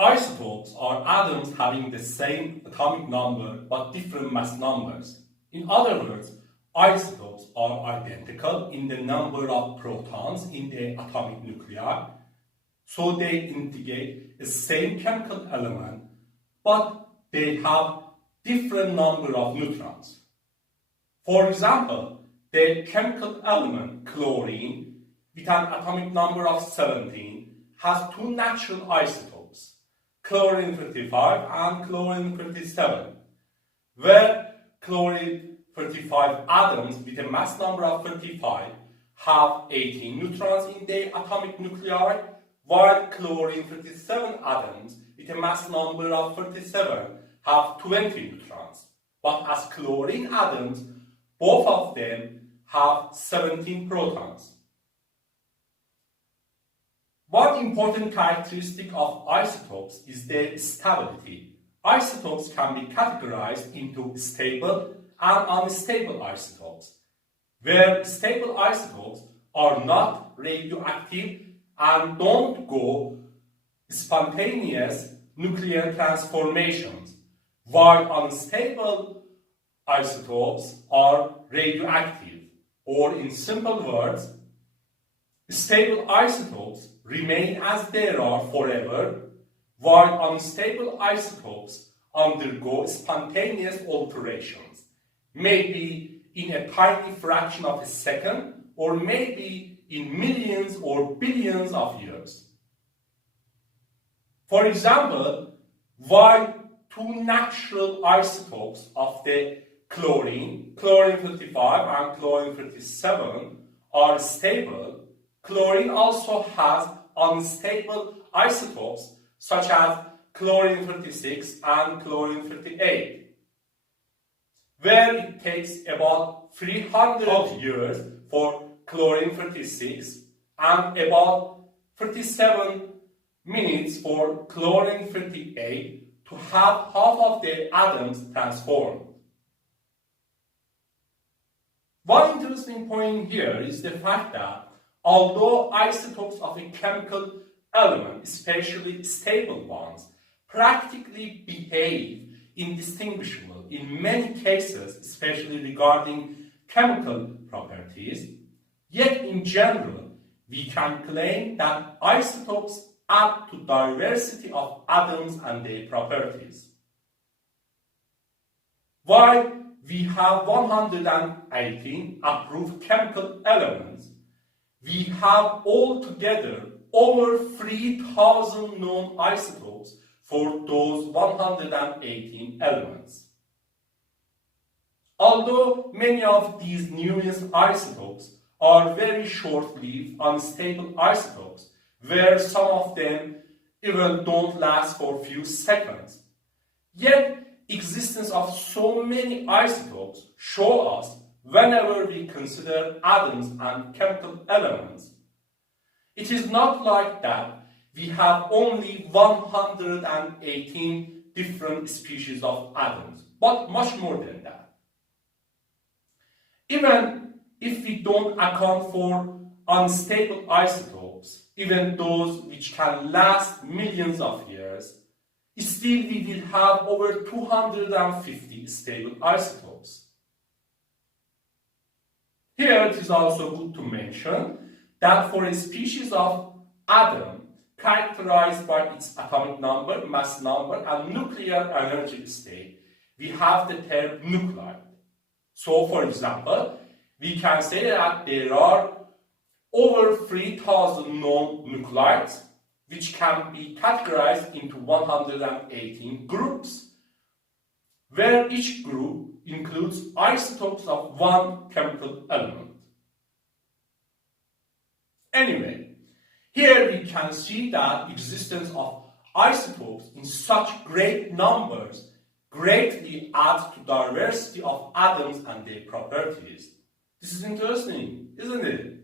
Isotopes are atoms having the same atomic number but different mass numbers. In other words, isotopes are identical in the number of protons in the atomic nuclei, so they indicate the same chemical element, but they have different number of neutrons. For example, the chemical element chlorine with an atomic number of 17 has two natural isotopes, chlorine 35 and chlorine 37, where chlorine 35 atoms with a mass number of 35 have 18 neutrons in their atomic nuclei, while chlorine 37 atoms with a mass number of 37 have 20 neutrons. But as chlorine atoms, both of them have 17 protons. One important characteristic of isotopes is their stability. Isotopes can be categorized into stable and unstable isotopes, where stable isotopes are not radioactive and don't go spontaneous nuclear transformations, while unstable isotopes are radioactive, or in simple words, stable isotopes remain as they are forever, while unstable isotopes undergo spontaneous alterations, maybe in a tiny fraction of a second, or maybe in millions or billions of years. For example, while two natural isotopes of the chlorine 35 and chlorine 37, are stable, chlorine also has unstable isotopes such as chlorine 36 and chlorine 38, where it takes about 300 years for chlorine 36 and about 37 minutes for chlorine 38 to have half of their atoms transformed. One interesting point here is the fact that although isotopes of a chemical element, especially stable ones, practically behave indistinguishable in many cases, especially regarding chemical properties, yet in general, we can claim that isotopes add to diversity of atoms and their properties. While we have 118 approved chemical elements, we have altogether over 3,000 known isotopes for those 118 elements. Although many of these newest isotopes are very short-lived, unstable isotopes, where some of them even don't last for a few seconds, yet existence of so many isotopes show us whenever we consider atoms and chemical elements, it is not like that we have only 118 different species of atoms, but much more than that. Even if we don't account for unstable isotopes, even those which can last millions of years, still we will have over 250 stable isotopes. Here it is also good to mention that for a species of atom characterized by its atomic number, mass number, and nuclear energy state, we have the term nuclide. So, for example, we can say that there are over 3,000 known nuclides, which can be categorized into 118 groups, where each group includes isotopes of one chemical element. Anyway, here we can see that existence of isotopes in such great numbers greatly adds to diversity of atoms and their properties. This is interesting, isn't it?